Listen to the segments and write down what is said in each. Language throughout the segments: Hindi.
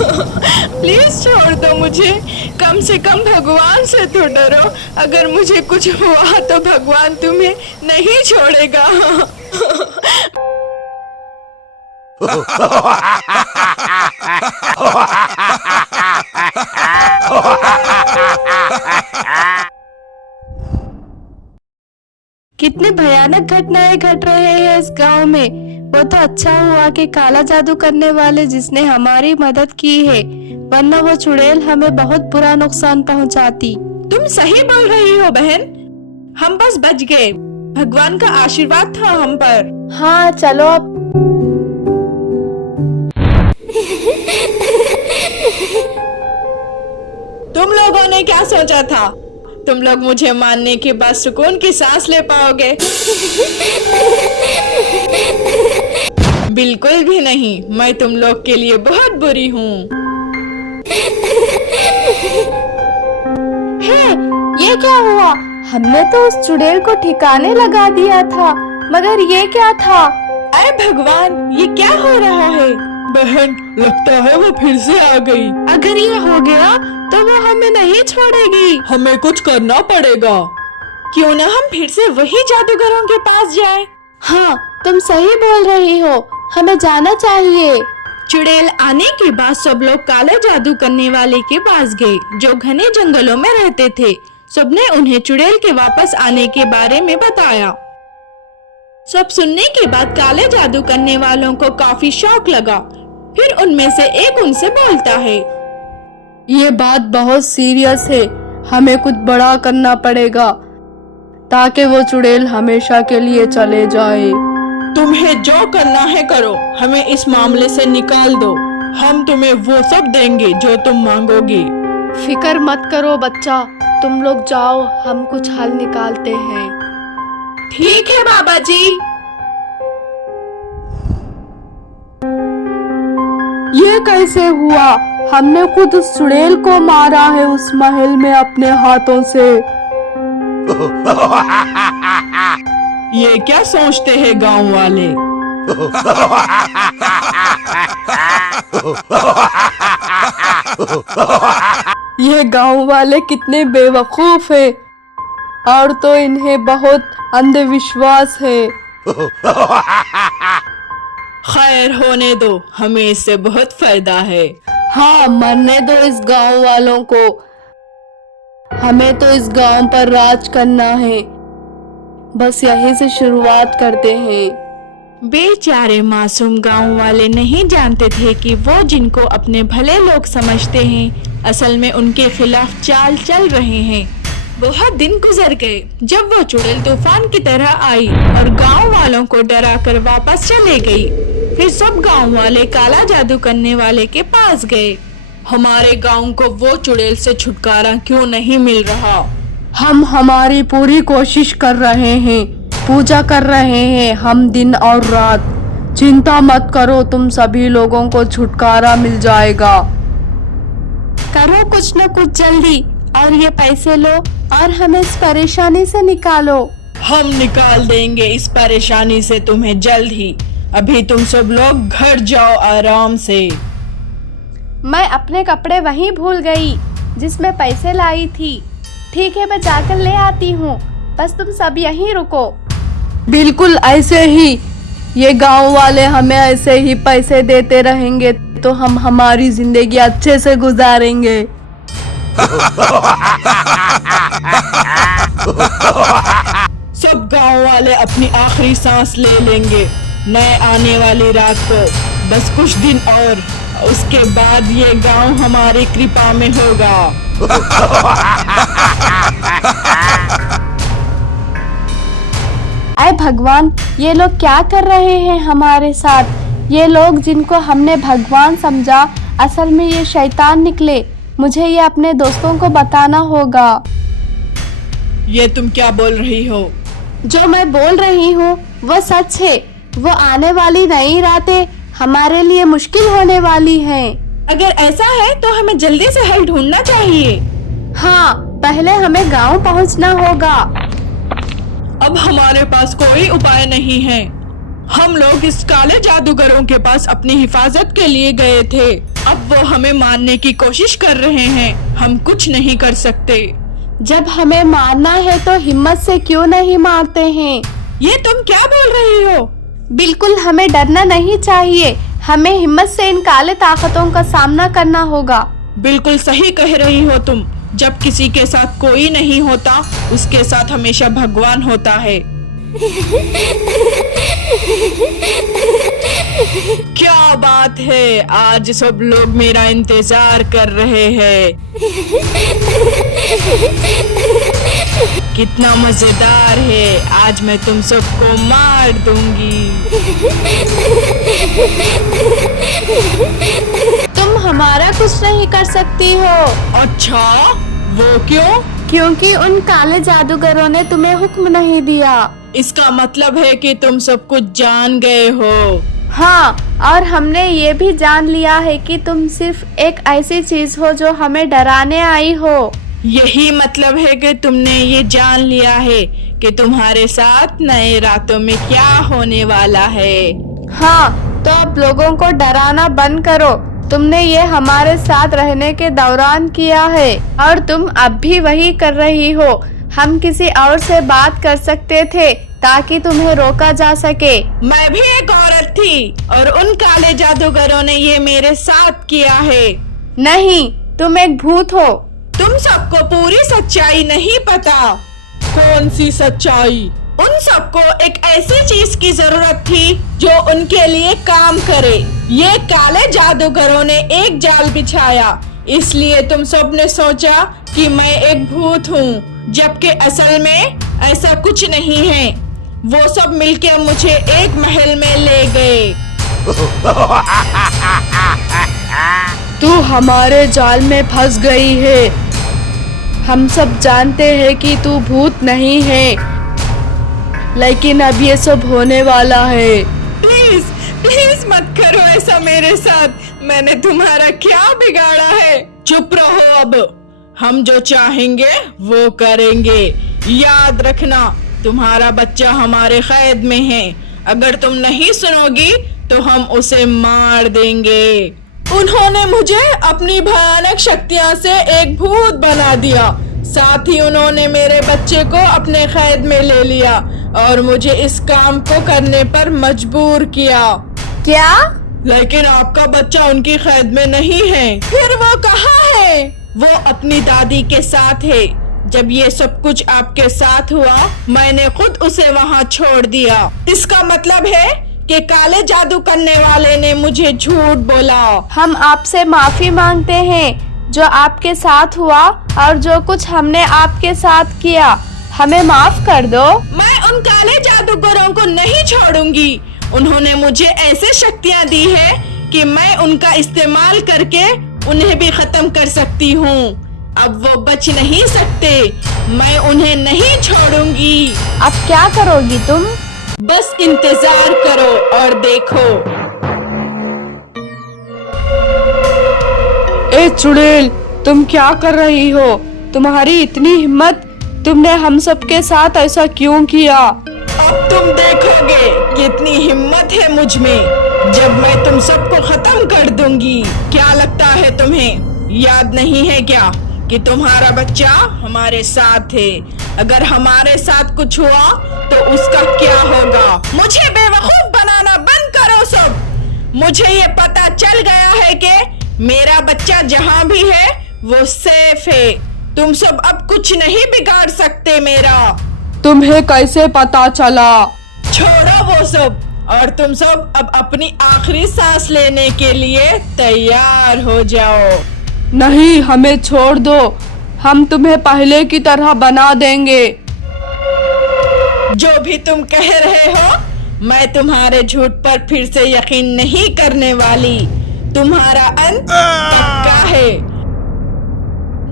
प्लीज छोड़ दो मुझे, कम से कम भगवान से तो डरो। अगर मुझे कुछ हुआ तो भगवान तुम्हें नहीं छोड़ेगा। कितनी भयानक घटनाएं घट रहे हैं इस गांव में। वो तो अच्छा हुआ कि काला जादू करने वाले जिसने हमारी मदद की है, वरना वो चुड़ैल हमें बहुत बुरा नुकसान पहुंचाती। तुम सही बोल रही हो बहन, हम बस बच गए। भगवान का आशीर्वाद था हम पर। हाँ चलो अब। तुम लोगों ने क्या सोचा था? तुम लोग मुझे मारने के बाद सुकून की सांस ले पाओगे? बिल्कुल भी नहीं, मैं तुम लोग के लिए बहुत बुरी हूँ। है, ये क्या हुआ? हमने तो उस चुड़ैल को ठिकाने लगा दिया था, मगर ये क्या था? अरे भगवान, ये क्या हो रहा है? बहन, लगता है वो फिर से आ गई। अगर ये हो गया तो वो हमें नहीं छोड़ेगी। हमें कुछ करना पड़ेगा। क्यों ना हम फिर से वही जादूगरों के पास जाएं? हाँ, तुम सही बोल रही हो, हमें जाना चाहिए। चुड़ैल आने के बाद सब लोग काले जादू करने वाले के पास गए, जो घने जंगलों में रहते थे। सबने उन्हें चुड़ैल के वापस आने के बारे में बताया। सब सुनने के बाद काले जादू करने वालों को काफी शौक लगा। फिर उनमें से एक उनसे बोलता है, ये बात बहुत सीरियस है, हमें कुछ बड़ा करना पड़ेगा ताकि वो चुड़ैल हमेशा के लिए चले जाए। तुम्हें जो करना है करो, हमें इस मामले से निकाल दो। हम तुम्हें वो सब देंगे जो तुम मांगोगी। फिक्र मत करो बच्चा, तुम लोग जाओ, हम कुछ हल निकालते हैं। ठीक है बाबा जी। ये कैसे हुआ? हमने खुद उस चुड़ैल को मारा है उस महल में अपने हाथों से। ये क्या सोचते हैं गांव वाले? ये गांव वाले कितने बेवकूफ है, और तो इन्हें बहुत अंधविश्वास है। खैर होने दो, हमें इससे बहुत फायदा है। हाँ, मरने दो इस गांव वालों को, हमें तो इस गांव पर राज करना है। बस यहीं से शुरुआत करते हैं। बेचारे मासूम गांव वाले नहीं जानते थे कि वो जिनको अपने भले लोग समझते हैं, असल में उनके खिलाफ चाल चल रहे हैं। बहुत दिन गुजर गए जब वो चुड़ैल तूफान की तरह आई और गांव वालों को डरा कर वापस चले गई। फिर सब गांव वाले काला जादू करने वाले के पास गए। हमारे गांव को वो चुड़ैल से छुटकारा क्यों नहीं मिल रहा? हम हमारी पूरी कोशिश कर रहे हैं, पूजा कर रहे हैं हम दिन और रात। चिंता मत करो, तुम सभी लोगों को छुटकारा मिल जाएगा। करो कुछ न कुछ जल्दी, और ये पैसे लो और हमें इस परेशानी से निकालो। हम निकाल देंगे इस परेशानी से तुम्हें जल्द ही। अभी तुम सब लोग घर जाओ आराम से। मैं अपने कपड़े वहीं भूल गई जिसमें पैसे लाई थी। ठीक है, मैं जाकर ले आती हूँ, बस तुम सब यहीं रुको। बिल्कुल ऐसे ही, ये गांव वाले हमें ऐसे ही पैसे देते रहेंगे तो हम हमारी जिंदगी अच्छे से गुजारेंगे। सब गांव वाले अपनी आखिरी सांस ले लेंगे नए आने वाली रात को। बस कुछ दिन और, उसके बाद ये गांव हमारी कृपा में होगा। आए भगवान, ये लोग क्या कर रहे हैं हमारे साथ? ये लोग जिनको हमने भगवान समझा, असल में ये शैतान निकले। मुझे ये अपने दोस्तों को बताना होगा। ये तुम क्या बोल रही हो? जो मैं बोल रही हूँ वो सच है। वो आने वाली नई रातें हमारे लिए मुश्किल होने वाली हैं। अगर ऐसा है तो हमें जल्दी से हल ढूंढना चाहिए। हाँ, पहले हमें गांव पहुँचना होगा। अब हमारे पास कोई उपाय नहीं है। हम लोग इस काले जादूगरों के पास अपनी हिफाजत के लिए गए थे। अब वो हमें मारने की कोशिश कर रहे हैं। हम कुछ नहीं कर सकते। जब हमें मारना है तो हिम्मत से क्यों नहीं मारते हैं? ये तुम क्या बोल रही हो? बिल्कुल हमें डरना नहीं चाहिए। हमें हिम्मत से इन काले ताकतों का सामना करना होगा। बिल्कुल सही कह रही हो तुम। जब किसी के साथ कोई नहीं होता, उसके साथ हमेशा भगवान होता है। क्या बात है, आज सब लोग मेरा इंतजार कर रहे हैं। कितना मजेदार है, आज मैं तुम सबको मार दूंगी। तुम हमारा कुछ नहीं कर सकती हो। अच्छा, वो क्यों? क्योंकि उन काले जादूगरों ने तुम्हें हुक्म नहीं दिया। इसका मतलब है कि तुम सब कुछ जान गए हो। हाँ, और हमने ये भी जान लिया है कि तुम सिर्फ एक ऐसी चीज हो जो हमें डराने आई हो। यही मतलब है कि तुमने ये जान लिया है कि तुम्हारे साथ नए रातों में क्या होने वाला है। हाँ, तो अब लोगों को डराना बंद करो। तुमने ये हमारे साथ रहने के दौरान किया है और तुम अब भी वही कर रही हो। हम किसी और से बात कर सकते थे ताकि तुम्हें रोका जा सके। मैं भी एक औरत थी और उन काले जादूगरों ने ये मेरे साथ किया है। नहीं, तुम एक भूत हो। तुम सबको पूरी सच्चाई नहीं पता। कौन सी सच्चाई? उन सबको एक ऐसी चीज की जरूरत थी जो उनके लिए काम करे। ये काले जादूगरों ने एक जाल बिछाया, इसलिए तुम सब ने सोचा कि मैं एक भूत हूँ, जबकि असल में ऐसा कुछ नहीं है। वो सब मिलकर मुझे एक महल में ले गए। तू हमारे जाल में फंस गई है। हम सब जानते हैं कि तू भूत नहीं है, लेकिन अब ये सब होने वाला है। प्लीज प्लीज मत करो ऐसा मेरे साथ। मैंने तुम्हारा क्या बिगाड़ा है? चुप रहो अब। हम जो चाहेंगे वो करेंगे। याद रखना, तुम्हारा बच्चा हमारे कैद में है। अगर तुम नहीं सुनोगी तो हम उसे मार देंगे। उन्होंने मुझे अपनी भयानक शक्तियों से एक भूत बना दिया। साथ ही उन्होंने मेरे बच्चे को अपने कैद में ले लिया और मुझे इस काम को करने पर मजबूर किया। क्या? लेकिन आपका बच्चा उनकी कैद में नहीं है। फिर वो कहाँ है? वो अपनी दादी के साथ है। जब ये सब कुछ आपके साथ हुआ, मैंने खुद उसे वहाँ छोड़ दिया। इसका मतलब है कि काले जादू करने वाले ने मुझे झूठ बोला। हम आपसे माफी मांगते हैं जो आपके साथ हुआ और जो कुछ हमने आपके साथ किया। हमें माफ कर दो। मैं उन काले जादूगरों को नहीं छोड़ूंगी। उन्होंने मुझे ऐसे शक्तियाँ दी है कि मैं उनका इस्तेमाल करके उन्हें भी खत्म कर सकती हूँ। अब वो बच नहीं सकते। मैं उन्हें नहीं छोड़ूंगी। अब क्या करोगी तुम? बस इंतजार करो और देखो। ए चुड़ैल, तुम क्या कर रही हो? तुम्हारी इतनी हिम्मत, तुमने हम सब के साथ ऐसा क्यों किया? अब तुम देखोगे कितनी हिम्मत है मुझ में, जब मैं तुम सबको खत्म कर दूंगी। क्या लगता है तुम्हें? याद नहीं है क्या कि तुम्हारा बच्चा हमारे साथ है? अगर हमारे साथ कुछ हुआ तो उसका क्या होगा? मुझे बेवकूफ बनाना बंद करो सब। मुझे ये पता चल गया है कि मेरा बच्चा जहाँ भी है वो सेफ है। तुम सब अब कुछ नहीं बिगाड़ सकते मेरा। तुम्हें कैसे पता चला? छोड़ो वो सब और तुम सब अब अपनी आखिरी सांस लेने के लिए तैयार हो जाओ। नहीं, हमें छोड़ दो। हम तुम्हें पहले की तरह बना देंगे। जो भी तुम कह रहे हो, मैं तुम्हारे झूठ पर फिर से यकीन नहीं करने वाली। तुम्हारा अंत पक्का है।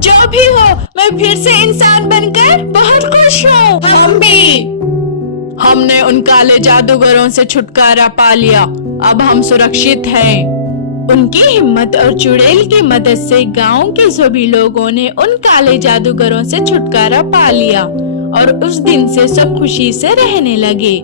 जो भी हो, मैं फिर से इंसान बनकर बहुत खुश हूँ। हम भी। हमने उन काले जादूगरों से छुटकारा पा लिया। अब हम सुरक्षित हैं। उनकी हिम्मत और चुड़ैल की मदद से गांव के सभी लोगों ने उन काले जादूगरों से छुटकारा पा लिया और उस दिन से सब खुशी से रहने लगे।